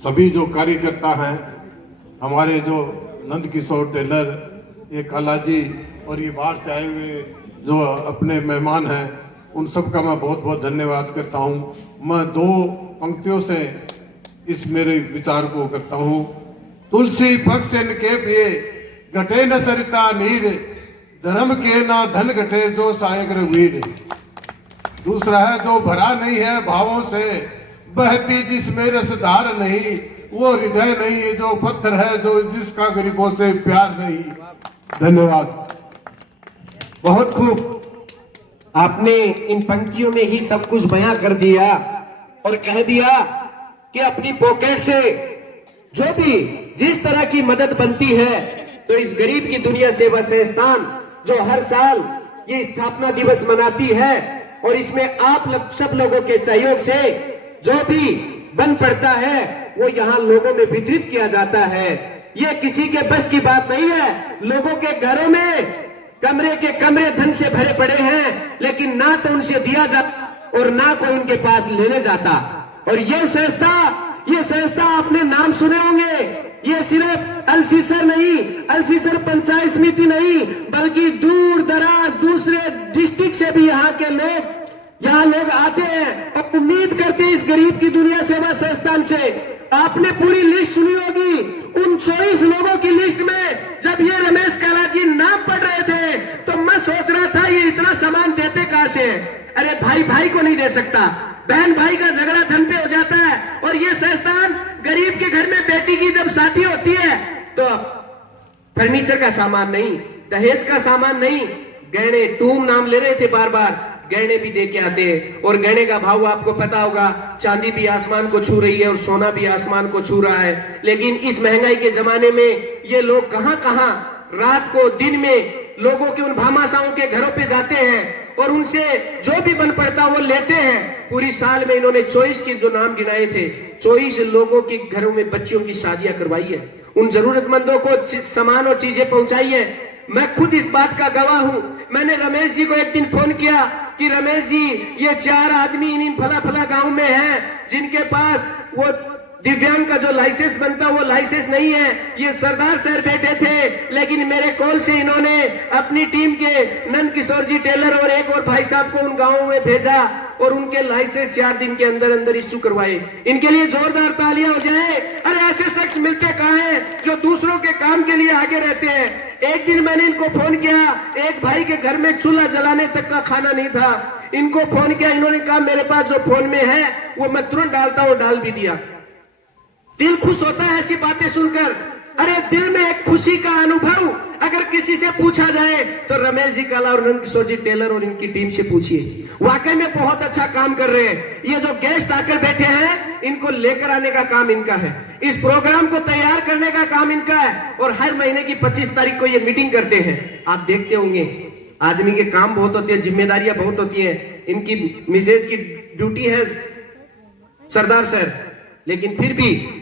सभी जो कार्यकर्ता हैं, हमारे जो नंद किशोर टेलर, ये कालाजी और ये बाहर से आए हुए जो अपने मेहमान हैं, उन सब का मैं बहुत बहुत धन्यवाद करता हूँ। मैं दो पंक्तियों से इस मेरे विचार को करता हूँ। तुलसी पक्षन के पिए घटे न सरिता नीर, धर्म के ना धन घटे जो सायक रघुवीर। दूसरा है जो भरा नहीं है भावों से, बहती जिसमें रसधार नहीं, वो हृदय नहीं है जो पत्थर है, जो जिसका गरीबों से प्यार नहीं। धन्यवाद। बहुत खूब, आपने इन पंक्तियों में ही सब कुछ बयां कर दिया और कह दिया कि अपनी पॉकेट से जो भी जिस तरह की मदद बनती है, तो इस गरीब की दुनिया सेवा संस्थान जो हर साल ये स्थापना दिवस मनाती है और इसमें आप सब लोगों के सहयोग से जो भी बन पड़ता है वो यहाँ लोगों में वितरित किया जाता है। ये किसी के बस की बात नहीं है। लोगों के घरों में कमरे के कमरे धन से भरे पड़े हैं, लेकिन ना तो उनसे दिया जाता और ना कोई उनके पास लेने जाता। और ये संस्था आपने नाम सुने होंगे, ये सिर्फ अल्सीसर नहीं, अल्सीसर पंचायत समिति नहीं, बल्कि दूर दराज दूसरे डिस्ट्रिक्ट से भी यहाँ लोग आते हैं और उम्मीद करते हैं इस गरीब की दुनिया सेवा संस्थान से। आपने पूरी लिस्ट सुनी होगी। उन 24 लोगों की लिस्ट में जब ये रमेश कालाजी नाम पढ़ रहे थे तो मैं सोच रहा था ये इतना सामान देते कहां से? अरे भाई भाई को नहीं दे सकता, बहन भाई का झगड़ा धन पे हो जाता है। और ये संस्थान गरीब के घर में बेटी की जब शादी होती है तो फर्नीचर का सामान नहीं, दहेज का सामान नहीं, गहने, टूम नाम ले रहे थे बार बार, गहने भी दे के आते हैं। और गहने का भाव आपको पता होगा, चांदी भी आसमान को छू रही है और सोना भी आसमान को छू रहा है। लेकिन इस महंगाई के जमाने में ये लोग कहां कहां रात को दिन में लोगों के उन भामाशाहों के घरों पे जाते हैं और उनसे जो भी बन पड़ता वो लेते हैं। पूरी साल में इन्होंने 24 के जो नाम गिनाए थे, 24 लोगों के घरों में बच्चियों की शादियां करवाई है, उन जरूरतमंदों को सामान और चीजें पहुंचाई है। मैं खुद इस बात का गवाह हूं। मैंने रमेश जी को एक दिन फोन किया कि रमेश जी, ये 4 आदमी इन फला फला गांव में हैं जिनके पास वो दिव्यांग का जो लाइसेंस बनता वो लाइसेंस नहीं है। ये सरदार सर बैठे थे, लेकिन मेरे कॉल से इन्होंने अपनी टीम के नंद किशोर जी टेलर और एक और भाई साहब को उन गांवों में भेजा और उनके लाइसेंस 4 दिन के अंदर अंदर इश्यू करवाए। इनके लिए जोरदार तालियां हो जाए। अरे ऐसे शख्स मिलते कहां हैं जो दूसरों के काम के लिए आगे रहते हैं। एक दिन मैंने इनको फोन किया, एक भाई के घर में चूल्हा जलाने तक का खाना नहीं था। इनको फोन किया, इन्होंने कहा मेरे पास जो फोन में है वो मैं तुरंत डालता हूं, डाल भी दिया। दिल खुश होता है ऐसी बातें सुनकर। अरे दिल में एक खुशी का अनुभव अगर किसी से पूछा जाए तो रमेश जी काला और नंद किशोर जी टेलर और इनकी टीम से पूछिए, वाकई में बहुत अच्छा काम कर रहे हैं। ये जो गेस्ट आकर बैठे हैं इनको लेकर आने का काम इनका है, इस प्रोग्राम को तैयार करने का काम इनका है। और हर महीने की 25 तारीख को ये मीटिंग करते हैं। आप देखते होंगे आदमी के काम बहुत होते हैं, जिम्मेदारियां बहुत होती है। इनकी मिसेज की ड्यूटी है सरदार सर, लेकिन फिर भी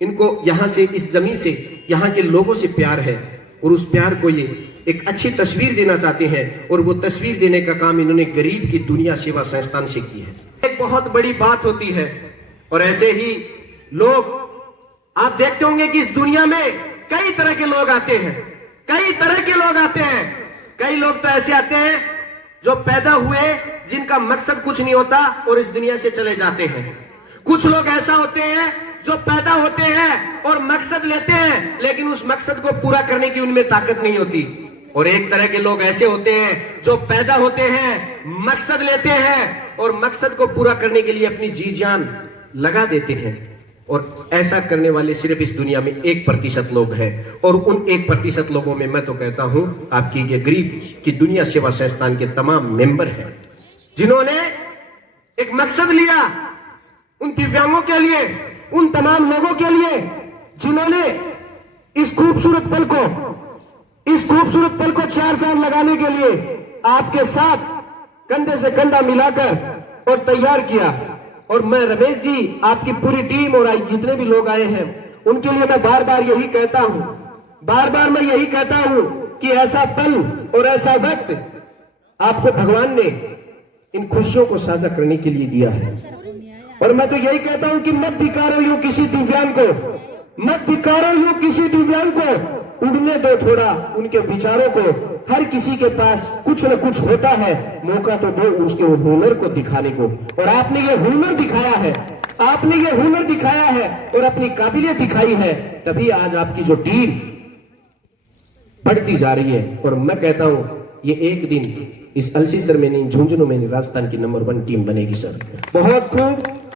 इनको यहां से, इस जमीन से, यहां के लोगों से प्यार है और उस प्यार को ये एक अच्छी तस्वीर देना चाहते हैं और वो तस्वीर देने का काम इन्होंने गरीब की दुनिया सेवा संस्थान से की है। एक बहुत बड़ी बात होती है। और ऐसे ही लोग आप देखते होंगे कि इस दुनिया में कई तरह के लोग आते हैं, कई तरह के लोग आते हैं। कई लोग तो ऐसे आते हैं जो पैदा हुए जिनका मकसद कुछ नहीं होता और इस दुनिया से चले जाते हैं। कुछ लोग ऐसा होते हैं जो पैदा होते हैं और मकसद लेते हैं, लेकिन उस मकसद को पूरा करने की उनमें ताकत नहीं होती। और एक तरह के लोग ऐसे होते हैं जो पैदा होते हैं, मकसद लेते हैं और मकसद को पूरा करने के लिए अपनी जी जान लगा देते हैं। और ऐसा करने वाले सिर्फ इस दुनिया में 1% लोग हैं। और उन 1% लोगों में मैं तो कहता हूं आपकी ये गरीब की दुनिया सेवा संस्थान के तमाम मेंबर हैं, जिन्होंने एक मकसद लिया उन दिव्यांगों के लिए, उन तमाम लोगों के लिए जिन्होंने इस खूबसूरत पल को 4 चांद लगाने के लिए आपके साथ कंधे से कंधा मिलाकर और तैयार किया। और मैं रमेश जी, आपकी पूरी टीम और जितने भी लोग आए हैं उनके लिए मैं बार बार यही कहता हूं कि ऐसा पल और ऐसा वक्त आपको भगवान ने इन खुशियों को साझा करने के लिए दिया है। और मैं तो यही कहता हूं कि मत धिक्कारो यूं किसी दिव्यांग को, मत धिक्कारो यूं किसी दिव्यांग को, उड़ने दो थोड़ा उनके विचारों को। हर किसी के पास कुछ न कुछ होता है, मौका तो दो उसके हुनर को दिखाने को। और आपने ये हुनर दिखाया है, आपने ये हुनर दिखाया है और अपनी काबिलियत दिखाई है, तभी आज आपकी जो टीम बढ़ती जा रही है। और मैं कहता हूं ये एक दिन इस अल्सीसर में नहीं, झुंझुनू में नहीं, राजस्थान की नंबर 1 टीम बनेगी सर। बहुत खूब।